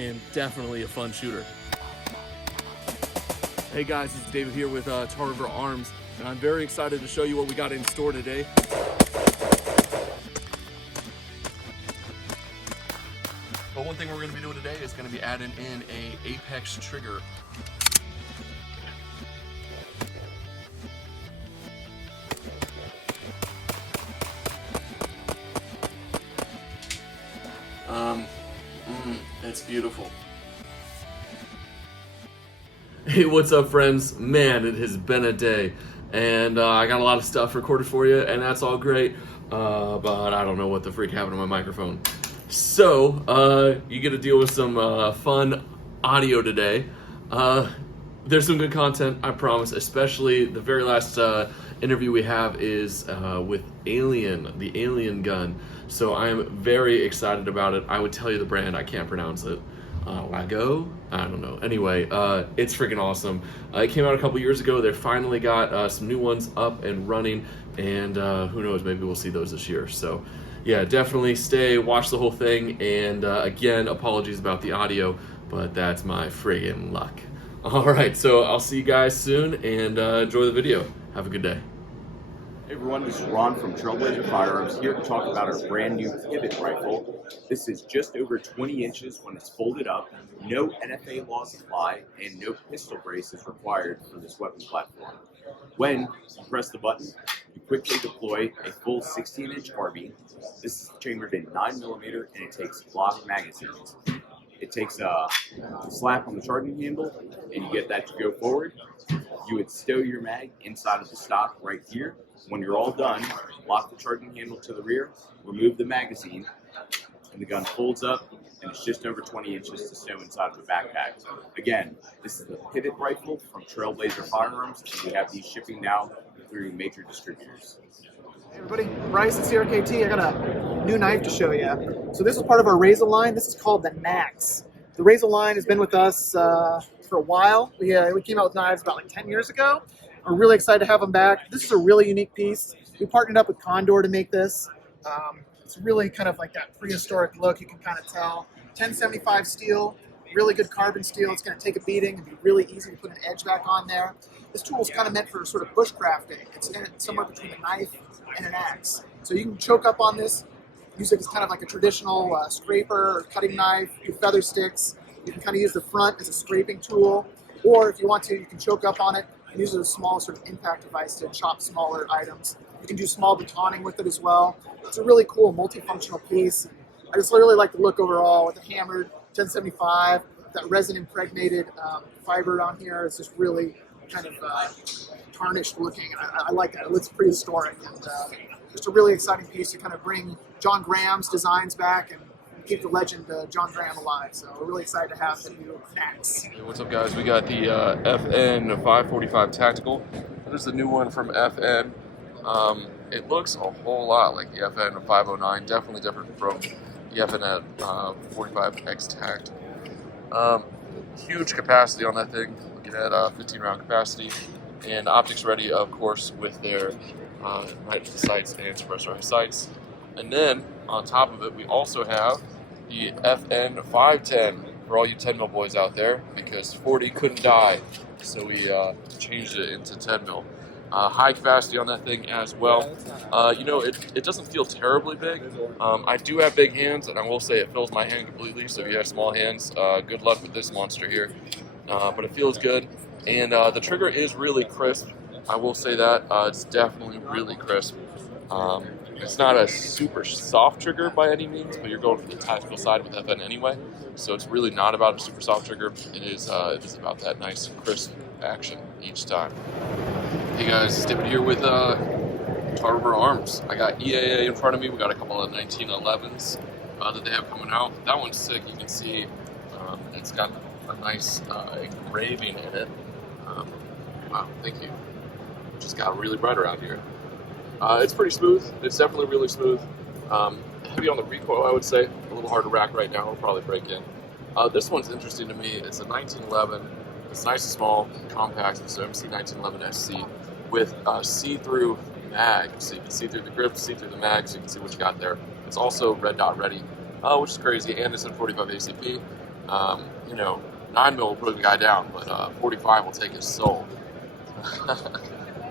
and definitely a fun shooter. Hey guys, this is David here with FIREARMS, and I'm very excited to show you what we got in store today. But one thing we're going to be doing today is going to be adding in a Apex trigger. It's beautiful. Hey, what's up friends? Man, it has been a day, and I got a lot of stuff recorded for you, and that's all great, but I don't know what the freak happened to my microphone. So, you get to deal with some fun audio today. There's some good content, I promise, especially the very last interview we have is with Alien, the Alien gun. So I am very excited about it. I would tell you the brand, I can't pronounce it. Laugo? I don't know. Anyway, it's freaking awesome. It came out a couple years ago. They finally got some new ones up and running, and who knows, maybe we'll see those this year. So yeah, definitely stay, watch the whole thing, and again, apologies about the audio, but that's my friggin' luck. All right, so I'll see you guys soon, and enjoy the video. Have a good day. Hey everyone, this is Ron from TrailBlazer Firearms, here to talk about our brand new pivot rifle. This is just over 20 inches when it's folded up, no NFA laws apply, and no pistol brace is required for this weapon platform. When you press the button, you quickly deploy a full 16-inch carbine. This is chambered in 9mm and it takes block magazines. It takes a slap on the charging handle and you get that to go forward. You would stow your mag inside of the stock right here. When you're all done, lock the charging handle to the rear, remove the magazine, and the gun folds up, and it's just over 20 inches to stow inside of a backpack. Again, this is the pivot rifle from TrailBlazer Firearms, and we have these shipping now through major distributors. Hey everybody, Bryce at CRKT. I got a new knife to show you. So this is part of our Razor line. This is called the Max. The Razor line has been with us for a while. We came out with knives about like 10 years ago. We're really excited to have them back. This is a really unique piece. We partnered up with Condor to make this. It's really kind of like that prehistoric look, you can kind of tell. 1075 steel, really good carbon steel. It's going to take a beating and be really easy to put an edge back on there. This tool is kind of meant for sort of bushcrafting. It's somewhere between a knife and an axe. So you can choke up on this, use it as kind of like a traditional scraper or cutting knife, do feather sticks. You can kind of use the front as a scraping tool, or if you want to, you can choke up on it and use it as a small sort of impact device to chop smaller items. You can do small batoning with it as well. It's a really cool multifunctional piece. I just really like the look overall with the hammered 1075, that resin impregnated fiber on here. It's just really kind of tarnished looking. I like that. It looks prehistoric, and just a really exciting piece to kind of bring John Graham's designs back and keep the legend John Graham alive. So we're really excited to have the new Max. Hey, what's up guys? We got the FN 545 Tactical. There's the new one from FN. It looks a whole lot like the FN 509, definitely different from the FN 45X Tact. Huge capacity on that thing, looking at 15 round capacity, and optics ready, of course, with their right sights and suppressor sights. And then on top of it, we also have the FN 510 for all you 10mm boys out there, because 40 couldn't die, so we changed it into 10mm. High capacity on that thing as well. You know, it doesn't feel terribly big. I do have big hands, and I will say it fills my hand completely, so if you have small hands, good luck with this monster here. But it feels good, and the trigger is really crisp. I will say that. It's definitely really crisp. It's not a super soft trigger by any means, but you're going for the tactical side with FN anyway, so it's really not about a super soft trigger. It is about that nice crisp action each time. Hey guys, it's David here with FIREARMS. I got EAA in front of me. We got a couple of 1911s that they have coming out. That one's sick. You can see it's got a nice engraving in it. Wow, thank you. Just got really bright around here. It's pretty smooth. It's definitely really smooth. Heavy on the recoil, I would say. A little hard to rack right now. It'll probably break in. This one's interesting to me. It's a 1911. It's nice and small, compact. It's an MC 1911 SC with see-through mag. So you can see through the grip, see through the mag, so you can see what you got there. It's also red dot ready, which is crazy, and it's in 45 ACP. You know, 9mm will put the guy down, but 45 will take his soul.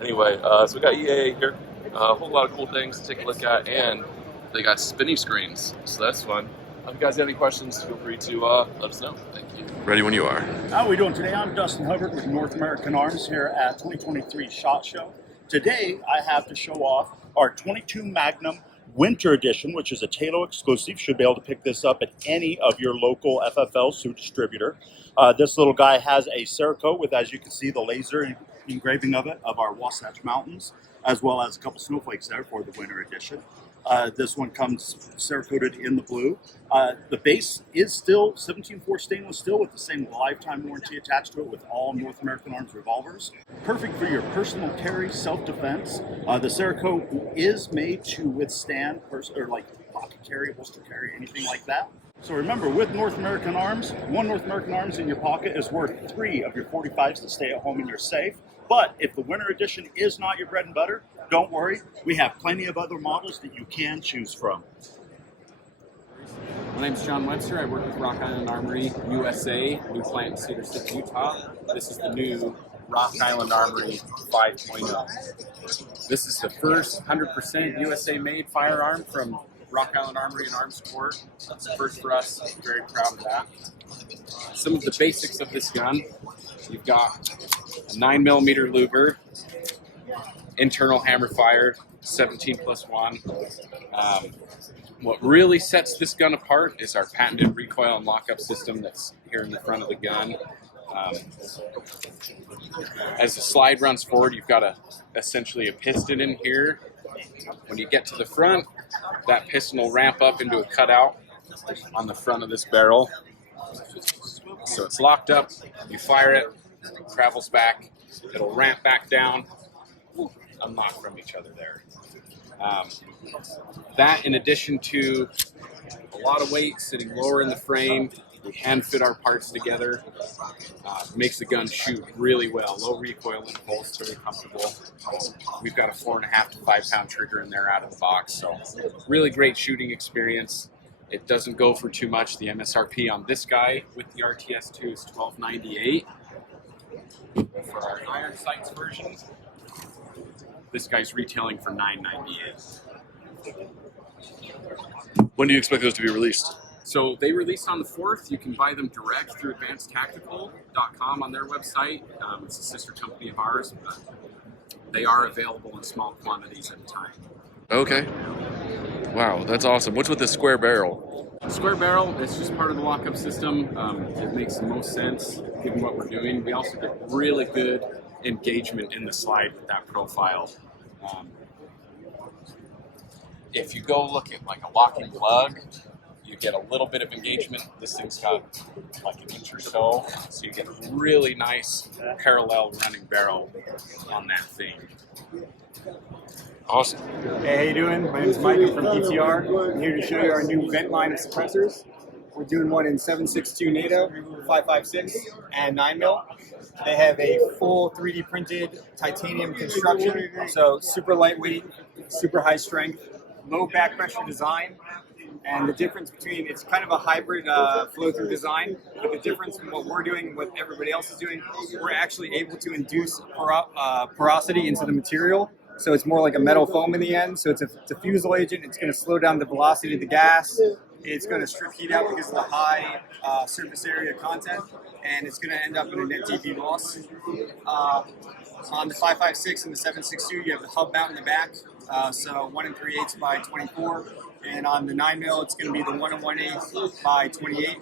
Anyway, so we got EAA here. A whole lot of cool things to take a look at, and they got spinny screens, so that's fun. If you guys have any questions, feel free to let us know. Thank you. Ready when you are. How are we doing today? I'm Dustin Hubbard with North American Arms here at 2023 SHOT Show. Today, I have to show off our 22 Magnum Winter Edition, which is a Tailor exclusive. Should be able to pick this up at any of your local FFL suit distributor. This little guy has a Cerakote with, as you can see, the laser engraving of it, of our Wasatch Mountains, as well as a couple snowflakes there for the Winter Edition. This one comes Cerakoted in the blue. The base is still 17.4 stainless steel with the same lifetime warranty attached to it with all North American Arms revolvers. Perfect for your personal carry, self-defense. The Cerakote is made to withstand pocket carry, holster carry, anything like that. So remember, with North American Arms, one North American Arms in your pocket is worth 3 of your 45s to stay at home and you're safe. But if the Winter Edition is not your bread and butter, don't worry. We have plenty of other models that you can choose from. My name's John Webster. I work with Rock Island Armory USA, new plant in Cedar City, Utah. This is the new Rock Island Armory 5.0. This is the first 100% USA-made firearm from Rock Island Armory and Arms Support. That's the first for us. I'm very proud of that. Some of the basics of this gun. You've got a 9mm Luger, internal hammer fired, 17+1. What really sets this gun apart is our patented recoil and lockup system that's here in the front of the gun. As the slide runs forward, you've got essentially a piston in here. When you get to the front, that piston will ramp up into a cutout on the front of this barrel. So it's locked up, you fire it, travels back, it'll ramp back down, unlock from each other there. That, in addition to a lot of weight sitting lower in the frame, we hand fit our parts together, makes the gun shoot really well. Low recoil impulse, very comfortable. We've got a 4.5 to 5 pound trigger in there out of the box, so really great shooting experience. It doesn't go for too much. The MSRP on this guy with the RTS2 is $12.98. For our iron sights version, this guy's retailing for $9.98. When do you expect those to be released? So they released on the 4th. You can buy them direct through advancedtactical.com on their website. It's a sister company of ours, but they are available in small quantities at a time. Okay. Wow, that's awesome. What's with this square barrel? Square barrel, it's just part of the lockup system. It makes the most sense given what we're doing. We also get really good engagement in the slide with that profile. If you go look at like a locking lug, you get a little bit of engagement. This thing's got like an inch or so you get a really nice parallel running barrel on that thing. Awesome. Hey, how you doing? My name is Mike. I'm from DTR. I'm here to show you our new vent line of suppressors. We're doing one in 7.62 NATO, 5.56, and 9mm. They have a full 3D printed titanium construction, so super lightweight, super high strength, low back pressure design. And the difference between, it's kind of a hybrid flow-through design, but the difference in what we're doing and what everybody else is doing, we're actually able to induce porosity into the material. So it's more like a metal foam in the end. So it's a diffusal agent. It's going to slow down the velocity of the gas. It's going to strip heat out because of the high surface area content, and it's going to end up in a net dB loss. On the 5.56 and the 7.62, you have the hub mount in the back, so 1 3/8 by 24. And on the 9mm, it's going to be the 1 1/8 by 28,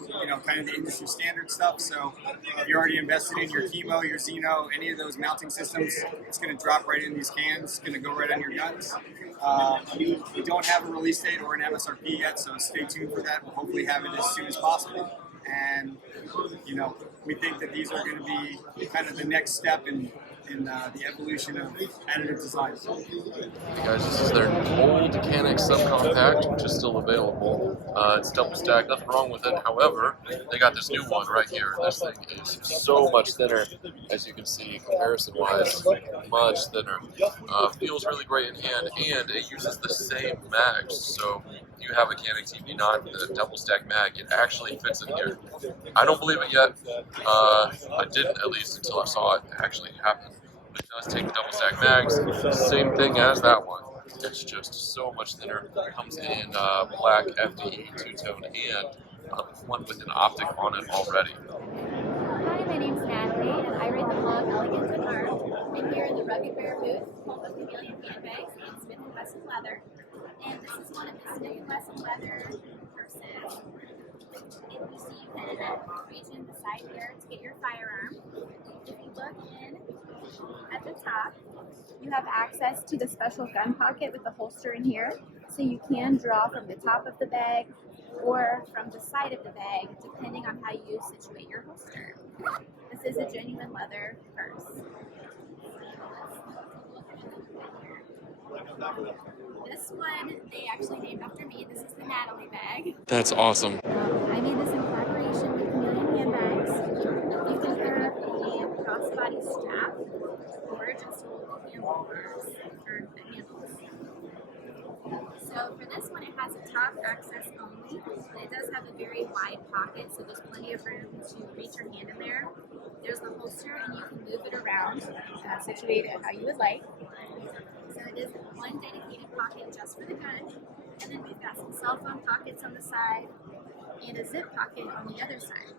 kind of the industry standard stuff. So if you're already invested in your Chemo, your Xeno, any of those mounting systems, it's going to drop right in these cans. It's going to go right on your guns. We don't have a release date or an MSRP yet, so stay tuned for that. We'll hopefully have it as soon as possible. And, we think that these are going to be kind of the next step in the evolution of additive design. Hey guys, this is their old Canik subcompact, which is still available. It's double stacked, nothing wrong with it. However, they got this new one right here. This thing is so much thinner, as you can see, comparison-wise, much thinner. Feels really great in hand, and it uses the same mags. So you have a Canik TV9 with a double stack mag, it actually fits in here. I don't believe it yet. I didn't, at least until I saw it actually happen. But it does take double stack mags. Same thing as that one. It's just so much thinner. It comes in black FD two-tone and one with an optic on it already. Hi, my name's Natalie, and I write the blog Elegant and Armed. I'm here in the Rugged Bear booth, home of CAMELEON handbags and Smith & Wesson leather. And this is one of the Smith & Wesson leather purses. If you see, you can reach in the side here to get your firearm. If you look in at the top, you have access to the special gun pocket with the holster in here, so you can draw from the top of the bag or from the side of the bag, depending on how you situate your holster. This is a genuine leather purse. This one, they actually named after me. This is the Natalie bag. That's awesome. I made this in collaboration with CAMELEON handbags. You can have a crossbody strap or just hold the handlebars or the handles. So for this one, it has a top access only, and it does have a very wide pocket, so there's plenty of room to reach your hand in there. There's the holster, and you can move it around, situate it how you would like. So it is one dedicated pocket just for the gun, and then we've got some cell phone pockets on the side and a zip pocket on the other side.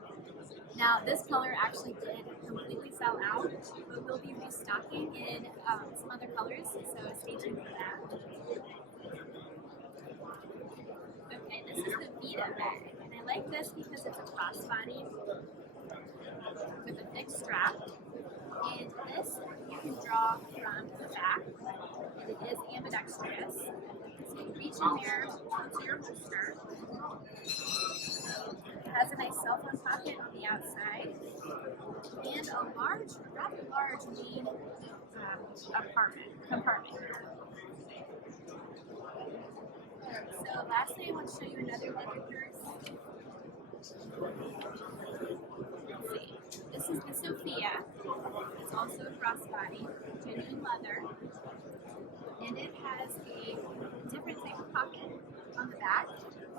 Now, this color actually did completely sell out, but we'll be restocking in some other colors, so stay tuned for that. Okay, this is the Vita bag, and I like this because it's a crossbody with a thick strap, and this you can draw from the back, and it is ambidextrous, so you reach in there to your holster. It has a nice cell phone pocket on the outside, and a large, rather large main compartment. So lastly, I want to show you another leather purse. Let's see. This is the Sophia. It's also a crossbody, genuine leather, and it has a different type of pocket on the back.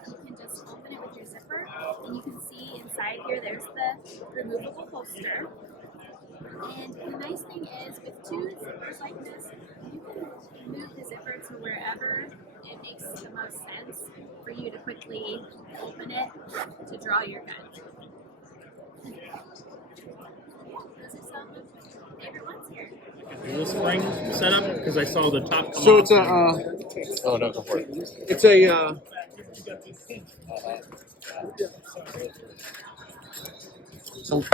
You can just open it with your zipper, and you can see inside here there's the removable holster. And the nice thing is, with two zippers like this, you can move the zipper to wherever it makes the most sense for you to quickly open it to draw your gun. Those are some of my favorite ones here. Is this spring setup? Because I saw the top come So off. it's a. Oh no, go for it. It's a. So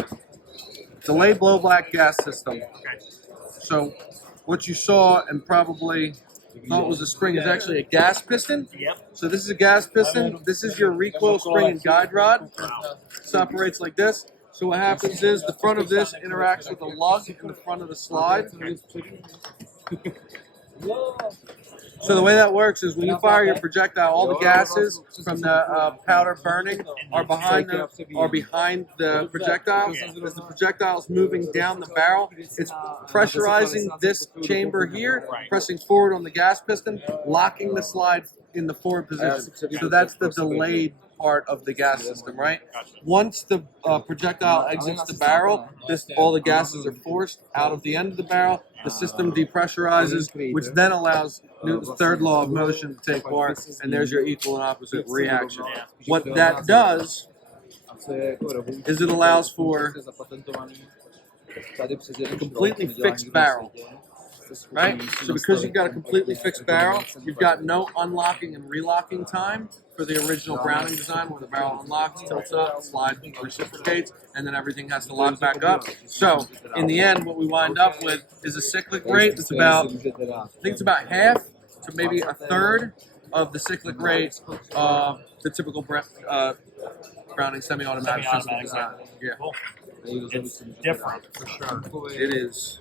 delayed blow black gas system. So what you saw and probably thought was a spring is actually a gas piston. Yep. So this is a gas piston. This is your recoil spring and guide rod. This operates like this. So what happens is the front of this interacts with the lug in the front of the slide. So the way that works is when you fire your projectile, all the gases from the powder burning are behind the projectile. As the projectile is moving down the barrel, it's pressurizing this chamber here, pressing forward on the gas piston, locking the slide in the forward position. So that's the delayed part of the gas system, right? Once the projectile exits the barrel, all the gases are forced out of the end of the barrel. The system depressurizes, which then allows Newton's third law of motion to take part, and there's your equal and opposite reaction. What that does is it allows for a completely fixed barrel, right? So because you've got a completely fixed barrel, you've got no unlocking and relocking time for the original Browning design where the barrel unlocks, tilts up, slide reciprocates, and then everything has to lock back up. So in the end, what we wind up with is a cyclic rate that's about, I think it's about half to maybe a third of the cyclic rate of the typical Browning semi-automatic system design. Yeah. It's different, for sure. It is.